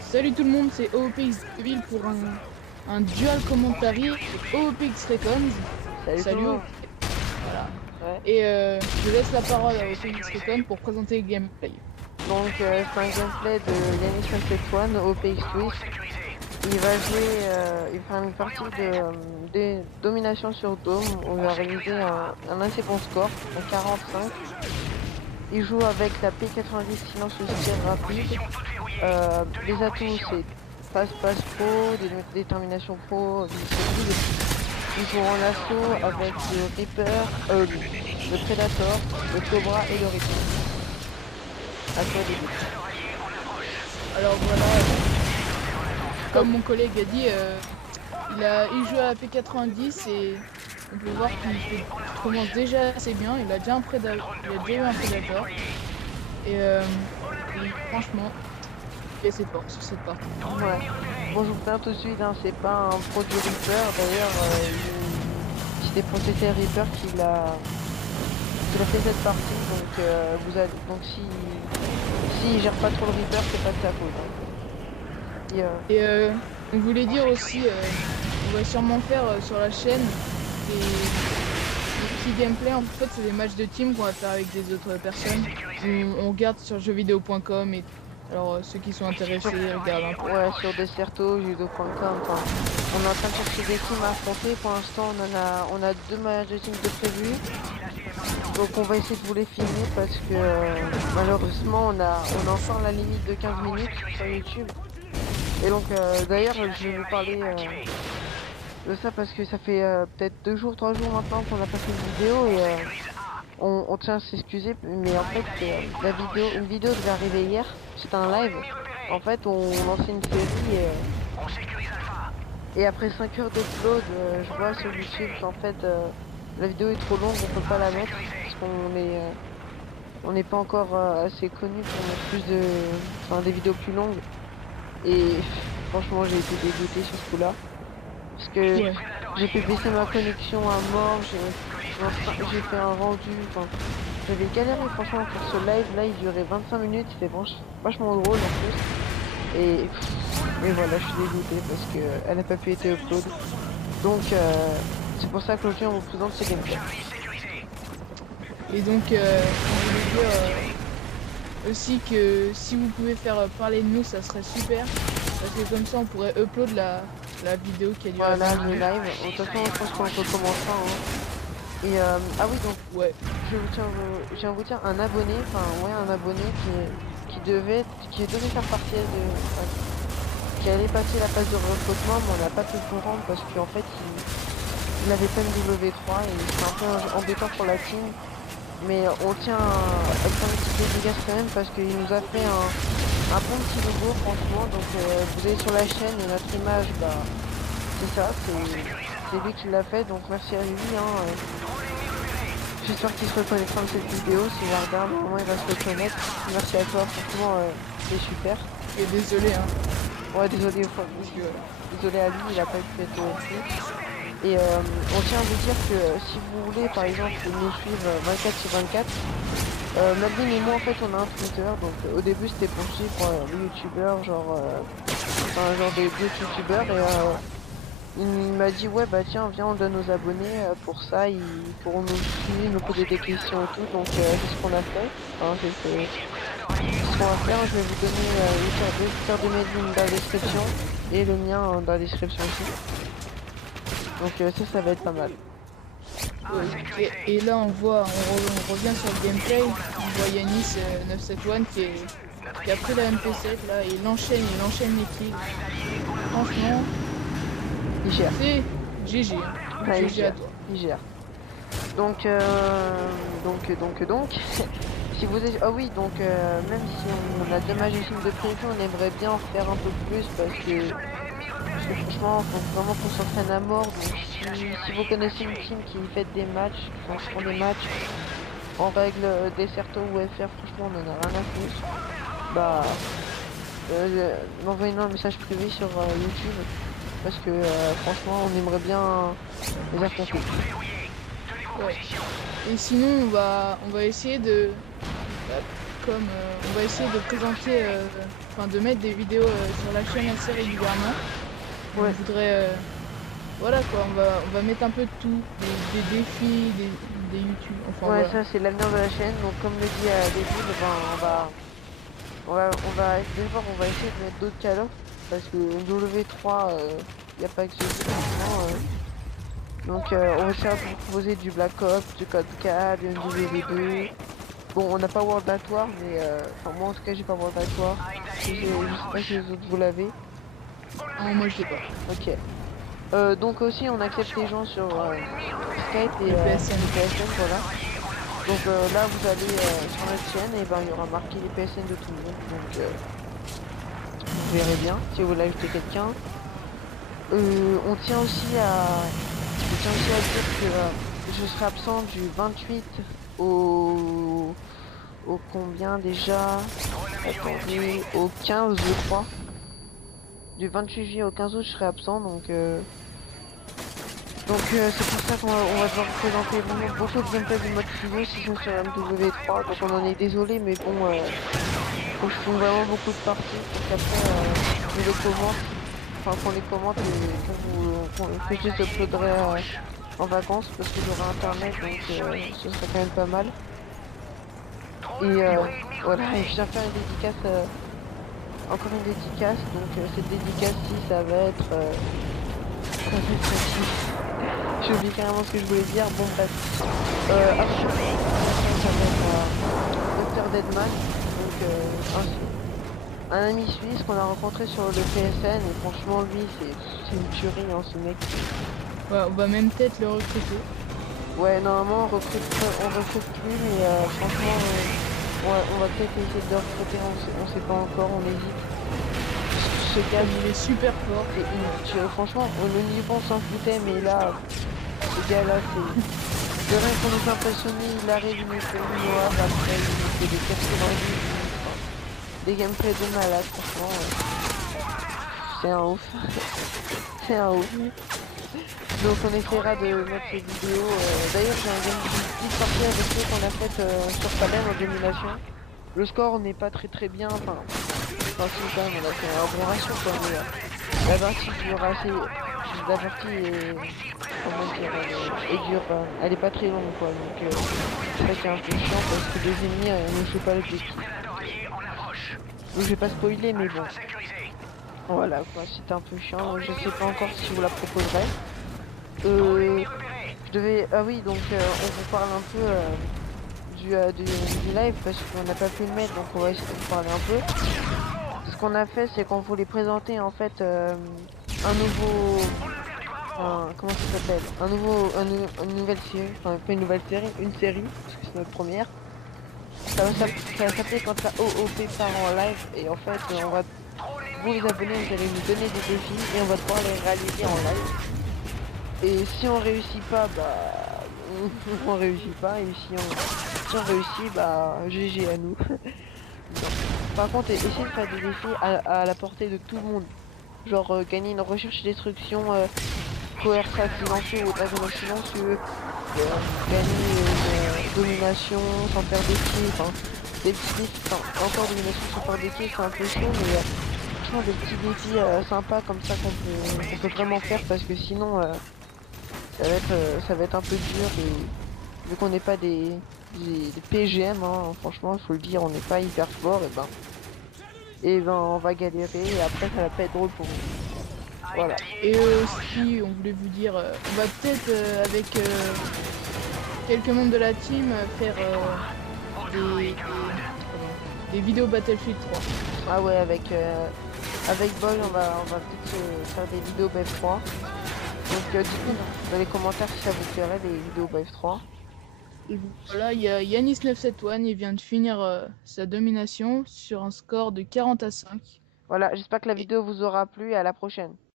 Salut tout le monde, c'est OOPXville pour un dual commentary OOPX Recons. Salut. Voilà. Ouais. Et je laisse la parole à OOPX Recons pour présenter le gameplay. Donc c'est un gameplay de Yanis 171 au PX Twist. Il va jouer, il va faire une partie de domination sur Dome où il va réaliser un assez bon score, un 45. Il joue avec la P90 silence au tir rapide. Les atouts c'est passe pro, détermination pro, il joue en assaut avec le Reaper, le Predator, le Cobra et le Reaper. À toi début. Alors voilà, comme mon collègue a dit, il joue à la P90 et on peut voir qu'il commence déjà assez bien. Il a déjà eu un Predator. Et franchement, il est assez fort sur cette partie. Ouais. Bon, je vous préviens tout de suite, hein, c'est pas un pro du Reaper. D'ailleurs, c'était pour TT Reaper qu'il a fait cette partie. Donc, s'il gère pas trop le Reaper, c'est pas de sa faute. Hein. Et on voulait dire aussi, on va sûrement faire sur la chaîne des petits gameplays. En fait, c'est des matchs de team qu'on va faire avec des autres personnes. On regarde sur jeuxvideo.com et alors ceux qui sont intéressés regardent un peu. Ouais, sur Deserto, judo.com. Enfin, on est en train de chercher des teams à affronter. Pour l'instant, on a 2 matchs de team de prévus. Donc on va essayer de vous les filmer parce que malheureusement on a encore la limite de 15 minutes sur YouTube. Et donc d'ailleurs je vais vous parler de ça parce que ça fait peut-être 2 jours, 3 jours maintenant qu'on a pas fait une vidéo et on tient à s'excuser, mais en fait une vidéo devait arriver hier, c'était un live. En fait on lançait une série et après 5 heures d'upload, je vois sur YouTube qu'en fait la vidéo est trop longue, on peut pas la mettre parce qu'on n'est pas encore assez connu pour mettre des vidéos plus longues. Et franchement j'ai été dégoûté sur ce coup là parce que j'ai fait baisser ma connexion à mort, j'ai fait un rendu, j'avais galéré franchement pour ce live. Là il durait 25 minutes, c'était vachement drôle en plus et voilà, je suis dégoûté parce que elle n'a pas pu être upload. Donc c'est pour ça qu'aujourd'hui on vous présente ce gameplay. Et donc on voulait dire aussi que si vous pouvez faire parler de nous, ça serait super. Parce que comme ça on pourrait upload la vidéo qui a duré. Voilà, le live. De toute façon, je pense qu'on recommence ça. Hein. Et ah oui, donc ouais. je viens vous dire un abonné, un abonné qui devait faire partie qui allait passer la phase de recrutement, mais on n'a pas pu le rendre parce qu'en fait il avait pas une W3 et c'est un peu embêtant pour la team. Mais on tient à faire une petite dédicace quand même parce qu'il nous a fait un bon petit logo franchement. Donc vous allez sur la chaîne et notre image, c'est ça, c'est lui qui l'a fait, donc merci à lui. Hein. J'espère qu'il se reconnaîtra de cette vidéo, s'il la regarde, normalement il va se reconnaître. Merci à toi, franchement c'est super. Et désolé hein. Ouais désolé désolé à lui, il a pas pu être aussi. Et on tient à vous dire que si vous voulez par exemple nous suivre 24/24, Madeline et moi en fait on a un Twitter, donc au début c'était pour suivre les youtubeurs, genre des youtubeurs et il m'a dit ouais bah tiens viens on donne aux abonnés pour ça ils pourront nous suivre, nous poser des questions et tout, donc c'est ce qu'on a fait. Ce qu'on va faire, je vais vous donner le Twitter de Madeline dans la description et le mien dans la description aussi. Donc ça va être pas mal. Et là on revient sur le gameplay, on voit Yanis 971 qui a pris la MP7 là, il enchaîne les kills. Franchement, Il gère. c'est GG. Ouais, GG à toi. Il gère. Donc si vous êtes... Ah oui, donc même si on a deux magiciens de prévu, on aimerait bien en faire un peu plus parce que franchement, faut vraiment qu'on s'entraîne à mort. Donc si vous connaissez une team qui fait des matchs, qui font des matchs en règle Deserto ou FR, franchement on en a rien à foutre. M'envoyez-nous un message privé sur YouTube parce que franchement on aimerait bien les affronter. Ouais. Et sinon on va essayer de comme on va essayer de présenter, enfin de mettre des vidéos sur la chaîne assez régulièrement. On Ouais. voudrait, voilà quoi, on va mettre un peu de tout, des défis, des YouTube, enfin Ouais, voilà. ça c'est l'avenir de la chaîne. Donc comme le dit à début, ben, d'abord on va essayer de mettre d'autres Call of parce que W3, y a pas que celui franchement. Donc on va essayer de vous proposer du Black Ops, du Code 4, du MW2. Bon, on n'a pas World at War, mais enfin moi en tout cas j'ai pas World at War. Je sais pas si les autres vous l'avez. Non, moi je l'ai pas. Ok. Donc aussi on accepte les gens sur Skype et Le PSN. le PSN, voilà. Donc là vous allez sur notre chaîne et ben il y aura marqué les PSN de tout le monde. Donc vous verrez bien si vous voulez ajouter quelqu'un. On tient aussi à dire que je serai absent du 28 au combien déjà? Attendez, au 15 je crois. Du 28 juillet au 15 août je serai absent c'est pour ça on va devoir présenter vraiment beaucoup de gameplay du mode studio si sont sur MW3, donc on en est désolé mais bon faut que je fais vraiment beaucoup de parties pour qu'après je les commente, enfin qu'on les commente et que je les uploaderai en vacances parce que j'aurai internet donc ce serait quand même pas mal. Et voilà, et je viens faire une dédicace, encore une dédicace, donc cette dédicace-ci ça va être j'ai oublié carrément ce que je voulais dire, bon bref. Après, ça va être Dr Deadman, donc un ami suisse qu'on a rencontré sur le PSN et franchement lui c'est une tuerie hein, ce mec. Ouais, on va même peut-être le recruter. Ouais normalement on recrute plus mais franchement on va peut-être essayer de le recruter, on sait pas encore, on hésite. Ce gars Il est super fort. c'est une tuerie, franchement le niveau on s'en foutait mais là ce gars là c'est rien qu'on est impressionné, il arrive, il nous fait une noire, après il nous fait des 90, des gameplays de malade, franchement, c'est un ouf, c'est un ouf. Donc on essaiera de mettre ces vidéos, d'ailleurs j'ai une petite partie avec eux qu'on a faite sur Palem en domination. Le score n'est pas très bien, enfin si quand même on a fait un bon ratio quoi, mais la partie dure assez, la partie est, comment dire, est dure, elle est pas très longue quoi, donc c'est ça qui est un peu chiant parce que les ennemis ne jouent pas l'objectif. Donc je vais pas spoiler mais bon. Voilà quoi, c'était un peu chiant, je sais pas encore si je vous la proposerai. Ah oui donc on vous parle un peu du live parce qu'on n'a pas pu le mettre donc on va essayer de vous parler un peu. Ce qu'on a fait c'est qu'on voulait présenter en fait un nouveau comment ça s'appelle, une nouvelle série, enfin pas une nouvelle série, une série parce que c'est notre première. Ça va s'appeler quand ça OOP part en live et en fait vous les abonnés vous allez nous donner des défis et on va pouvoir les réaliser en live. Et si on réussit pas bah on réussit pas et si on réussit bah GG à nous. Par contre essayez de faire des défis à la portée de tout le monde. Genre gagner une recherche et destruction coerça silencieux ou dragon silencieux, gagner une domination sans faire des pieds, enfin des petits défis, enfin encore domination sans faire des pieds c'est un peu chaud mais franchement des petits défis sympas comme ça qu'on peut vraiment faire parce que sinon ça va être un peu dur et vu qu'on n'est pas des PGM hein, franchement il faut le dire on n'est pas hyper fort et ben on va galérer et après ça va pas être drôle pour nous. Voilà. Et aussi, on voulait vous dire, on va peut-être avec quelques membres de la team faire des vidéos Battlefield 3. Ah ouais avec Boy on va peut-être faire des vidéos BF3. Donc dites-nous dans les commentaires si ça vous plairait des vidéos BF3. Et voilà, il y a Yanis971, il vient de finir sa domination sur un score de 40 à 5. Voilà, j'espère que la Et vidéo vous aura plu et à la prochaine.